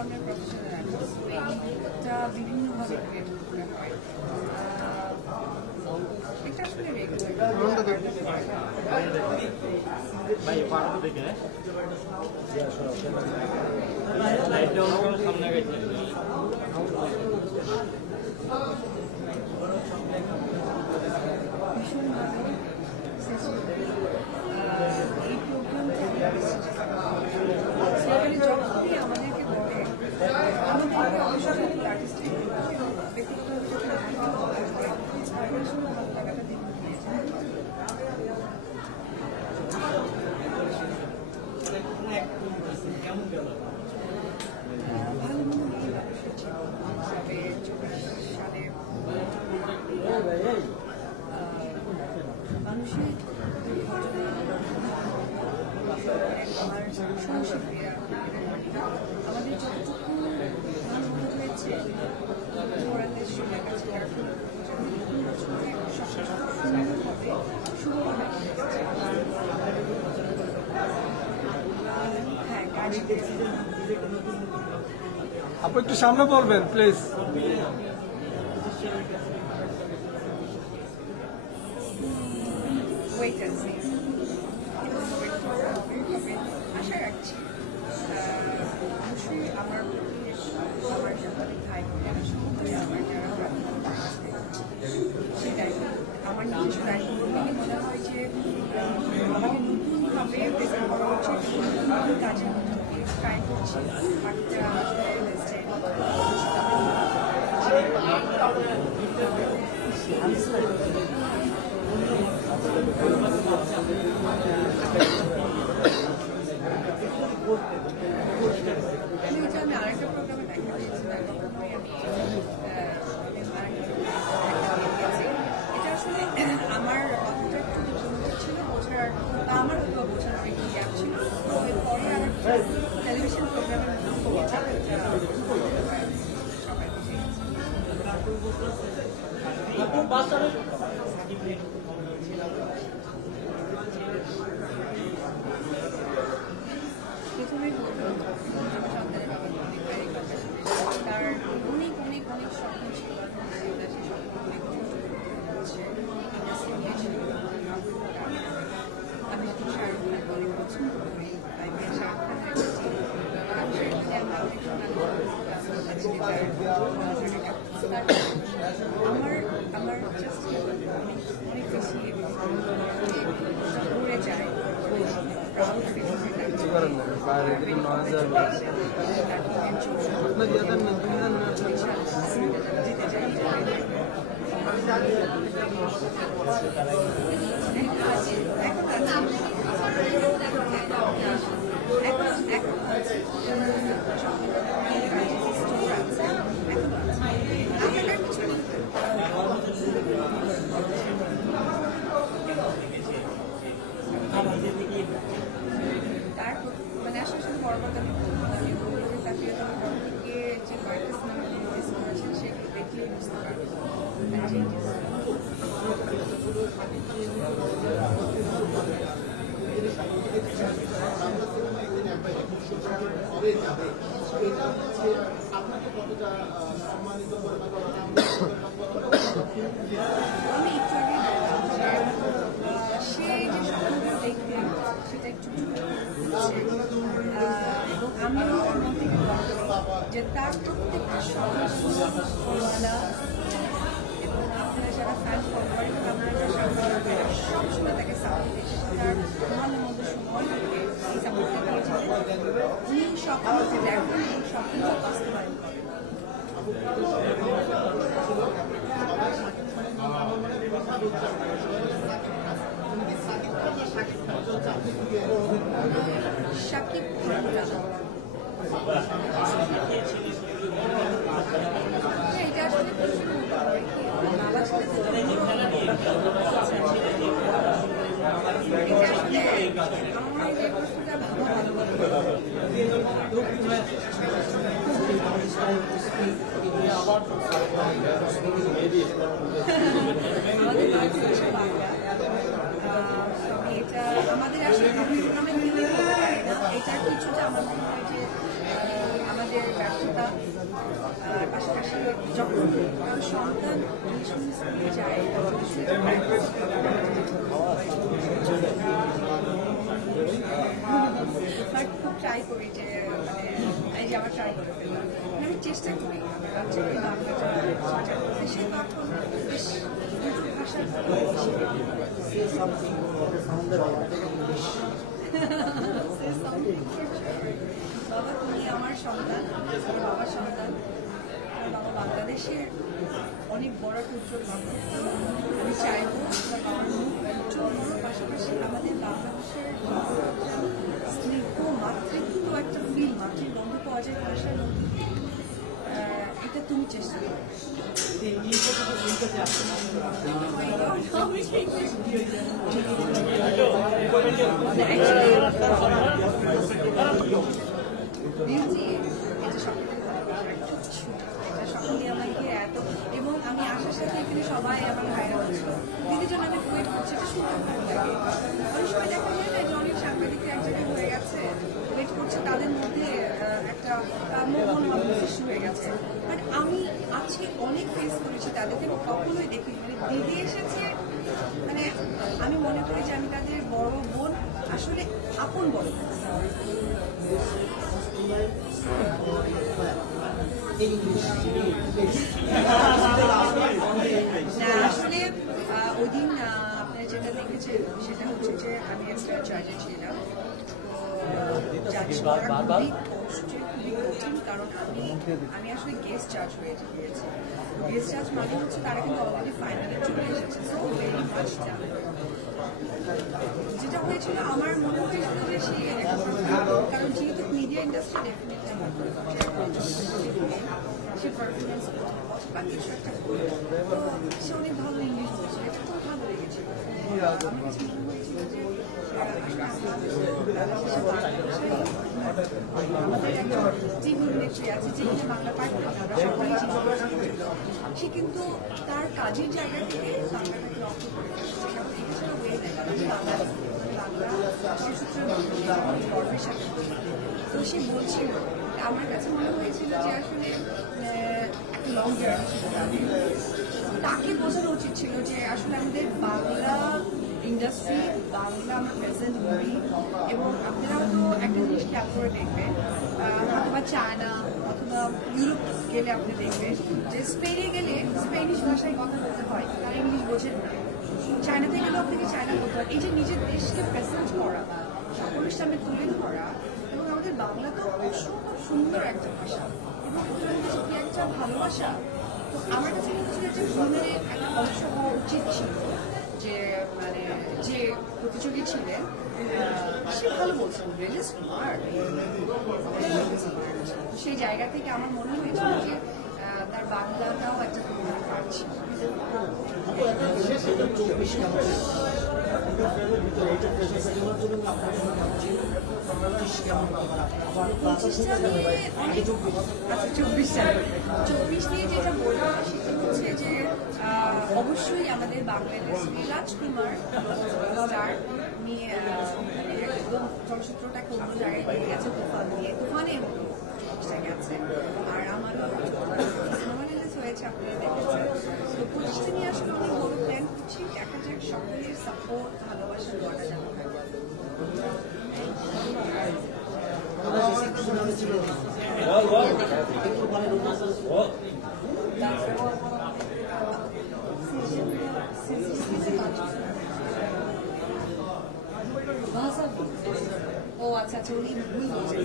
আমরা প্রফেশনাল বিভিন্নভাবে ক্রিয়েট করতে হয়। এটা আসলে যখনই আমাদেরকে বলে আমাদের অবশ্যই আর্টিস্টিক মানুষের আমাদের যতটুকু হয়েছে আপনি একটু সামনে বলবেন প্লিজ। আশা রাখছি অবশ্যই আমার ভাই বোনেরা সম্পর্কে আমার যারা সেটাই আমার নিজস্ব দায়িত্ব মনে হয় যে আমাকে নতুনভাবে প্রেজেন্ট করা উচিত, নতুন কাজের মধ্যে ট্রাই করছি আমি আরেকটা প্রোগ্রামে দেখা দিয়েছিলাম, এটা আসলে আমার কথাটা একটু ছিল বোঝার, আমার বোঝার অনেক গ্যাপ ছিল। পরে আমার টেলিভিশন প্রোগ্রামের প্রথমেই তার অনেক অনেক অনেক স্বপ্ন ছিল, আমি শাহরুখ খান অনেক পছন্দ করি, আমার জাস্ট অনেক বেশি ঘুরে যায় মানে আসলে বরাবর আমি তাকিয়ে যে কয়েকটা সিনেমা রিলিজ করেছেন সেগুলো দেখলেই বুঝতে পারবো। আমি একটু আগে সে যে স্বপ্নগুলো দেখবে সেটা একটু আমিও যে তার প্রত্যেকটা স্বপ্নওয়ালা এবং আপনারা যারা ফ্যান ফলোয়ার এবং আপনারা যারা সবসময় তাকে সাপোর্ট দিয়েছে তার ভালো মতো সময় এই সাপোর্টটা পেয়েছে উনি স্বপ্নকে দেখেন এবং স্বপ্নকে বাস্তবায়ন করেন। শাকিব এটা আসলে আমাদের স্কুলে যাই খুব ট্রাই করি যে মানে এই যে আবার ট্রাই করে ফেললাম আমি চেষ্টা করি আমার বাচ্চাকে বাংলাটা সে তখন বেশ দুটো ভাষার বাবা তুমি আমার সন্তান বাবার সন্তান বাবা বাংলাদেশের অনেক বড় একটা উজ্জ্বল বাবা আমি চাইবো বাবার মুখ উজ্জ্বল হওয়ার পাশাপাশি আমাদের বাংলাদেশের স্নিগ্ধ মাতৃত্ব একটা ফিল মাতৃগন্ধ পাওয়া যায় ভাষার মধ্যে এটা তুমি চেষ্টা করো সকলে আমাকে এত এবং আমি আসার সাথে এখানে সবাই আমার ভাইরা হচ্ছিল দিদির জন্য আমি ওয়েট করছি এটা শুনতে ভালো লাগে অনেক সময় দেখা যায় না যে অনেক সাংবাদিক এক জায়গায় হয়ে গেছে ওয়েট করছে তাদের মধ্যে একটা মনোভাব সৃষ্টি হয়ে গেছে বাট আমি আজকে অনেক ফেস করেছি তাদেরকে কখনোই দেখিনি মানে দিদি এসেছে মানে আমি মনে করি যে আমি তাদের বড় বোন আসলে আপন বড় আসলে ওই দিন আপনারা যেটা দেখেছেন সেটা হচ্ছে যে আমি একটা জাজে ছিলাম জাজ করা খুবই কঠিন কারণ আমি আসলে গেস্ট জাজ হয়ে গিয়েছি গেস্ট জাজ মানে হচ্ছে তারা কিন্তু অলরেডি ফাইনালে চলে এসেছে সো ভেরি মাচ ডান যেটা হয়েছিল আমার মনে হয়েছিল যে সে কারণ যেহেতু মিডিয়া ইন্ডাস্ট্রি ডেফিনেটলি সে পারফরমেন্স বা কিছু একটা সে অনেক ভালো ইংলিশ বলছিল এটা খুব ভালো লেগেছিল আমার কাছে মনে হয়েছিল যে আমাদের একজন টিভি নেত্রী আছে যেখানে বাংলা পাঠ সকলেই সে কিন্তু তার কাজের জায়গা থেকে বাংলাটাকে রক্ত করে গর্বের সাথে তো সে বলছিল আমার কাছে মনে হয়েছিল যে আসলে একটা লং জার্নি তাকে বোঝানো উচিত ছিল যে আসলে আমাদের বাংলা ইন্ডাস্ট্রি বাংলা আমরা প্রেজেন্ট করি এবং আপনারাও তো একটা জিনিস খেয়াল করে দেখবেন অথবা চায়না অথবা ইউরোপ গেলে আপনি দেখবেন যে স্পেনে গেলে স্পেনিশ ভাষায় কথা বলতে হয় তারা ইংলিশ বোঝেন না চায়নাতে গেলেও আপনাকে চায়না বলতে হয় এই যে নিজের দেশকে প্রেজেন্ট করা সকলের সামনে তুলে ধরা এবং আমাদের বাংলাতেও সুন্দর একটা ভাষা এবং কি একটা ভালোবাসা তো আমার কাছে মনে হচ্ছে যে ভ্রমণের একটা অংশ হওয়া উচিত ছিল যে মানে যে প্রতিযোগী ছিলেন সে ভালো বলছেন রিয়েলি স্মার্ট সেই জায়গা থেকে আমার মনে হয়েছিল যে তার বাংলাটাও একটা তুলনা পারছি চব্বিশ নিয়ে যেটা বললাম সেটা হচ্ছে যে অবশ্যই আমাদের বাংলাদেশের রাজকুমার স্টার নিয়ে একদম চলচ্চিত্রটাকে অন্য জায়গায় নিয়ে গেছে তুফান নিয়ে তুফানের মতো গেছে আর আমারও হয়েছে আপনারা দেখেছেন তো প্রতিষ্ঠা নিয়ে আসলে অনেক বড় প্ল্যান করছি দেখা যাক সকলের সাপোর্ট ভালোবাসা দেওয়াটা যেন ও আচ্ছা আচ্ছা উনি ভুল বলছেন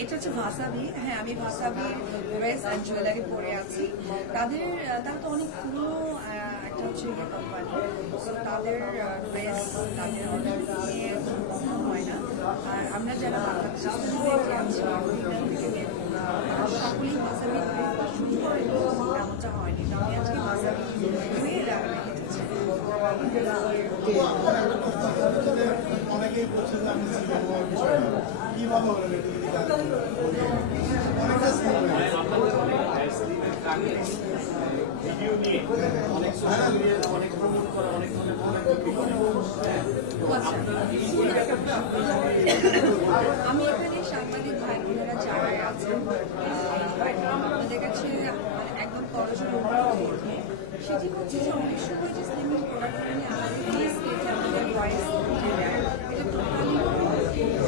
এটা হচ্ছে ভাসাবি হ্যাঁ আমি ভাসাবি ড্রেস অ্যান্ড জুয়েলারি পরে আছি তারা তো অনেক পুরো একটা হচ্ছে কোম্পানি তাদের ড্রেস তাদের অনেক হয় না আর আমরা যারা বাংলাদেশে আছি সকলেই ভাসাবি সুন্দর তেমনটা হয়নি আমি আজকে ভাসাবি হয়ে রেখেছি অনেকেই বলছেন আমি কিভাবে আমি এখানে সাংবাদিক ভাই বোনেরা যারা আছেন আপনাদের কাছে একদম করজোড়ে সেটি হচ্ছে যে অনেক সময় যে স্লিমিং প্রোডাক্টগুলো নিয়ে আমাদের ফেস কেটে আমাদের ভয়েস উঠে দেয়, এটা টোটালি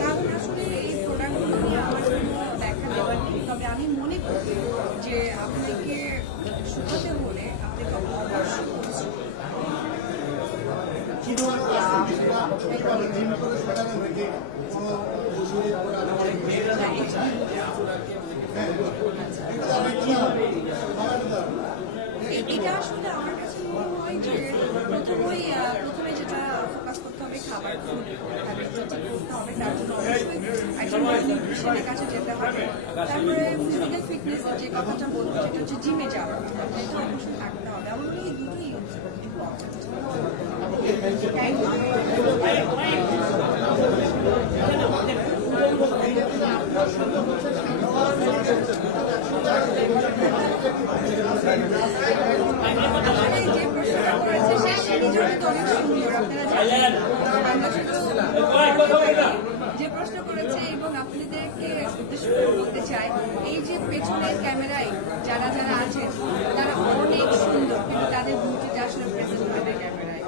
কারণ আসলে এই প্রোডাক্টগুলো নিয়ে আমার কোনো দেখা দেওয়ার নেই। তবে আমি মনে করি যে আপনাদেরকে শুকাতে হলে আপনাদেরকে অবশ্যই কি ধরনের জিম করে শোনানো নাকি কোনো ওষুধের এটা আসলে আমার কাছে মনে হয় যে প্রথমে যেটা ফোকাস করতে হবে খাবার করতে হবে, তার জন্য অবশ্যই একজন নিউট্রিশনের কাছে যেতে হবে। তারপরে ফিজিক্যাল ফিটনেস যে কথাটা বলবো সেটা হচ্ছে জিমে যাওয়া, এটা অবশ্যই থাকতে হবে। আমার মনে হয় এই দুটোই যে প্রশ্নটা করেছে সে নিজের কিন্তু অনেক সুন্দর, আপনারা জানেন। যে প্রশ্ন করেছে এবং আপনাদেরকে উদ্দেশ্য করে বলতে চাই, এই যে পেছনের ক্যামেরায় যারা যারা আছেন তারা অনেক সুন্দর, কিন্তু তাদের বিউটিটা আসলে প্রেজেন্ট হবে ক্যামেরায়।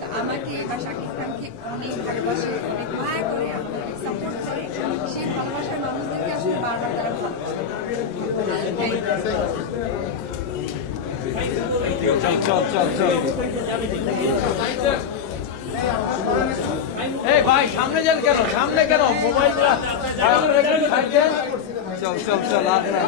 তো আমাকে বা শাকিব খানকে অনেক ভালোবাসে, অনেক মায়া করে, অনেক সাপোর্ট করে, সেই ভালোবাসার মানুষদেরকে আসলে বারবার তারা ভালোবাসে। এই ভাই সামনে যান কেন, সামনে কেন মোবাইল চল চল চল আর না।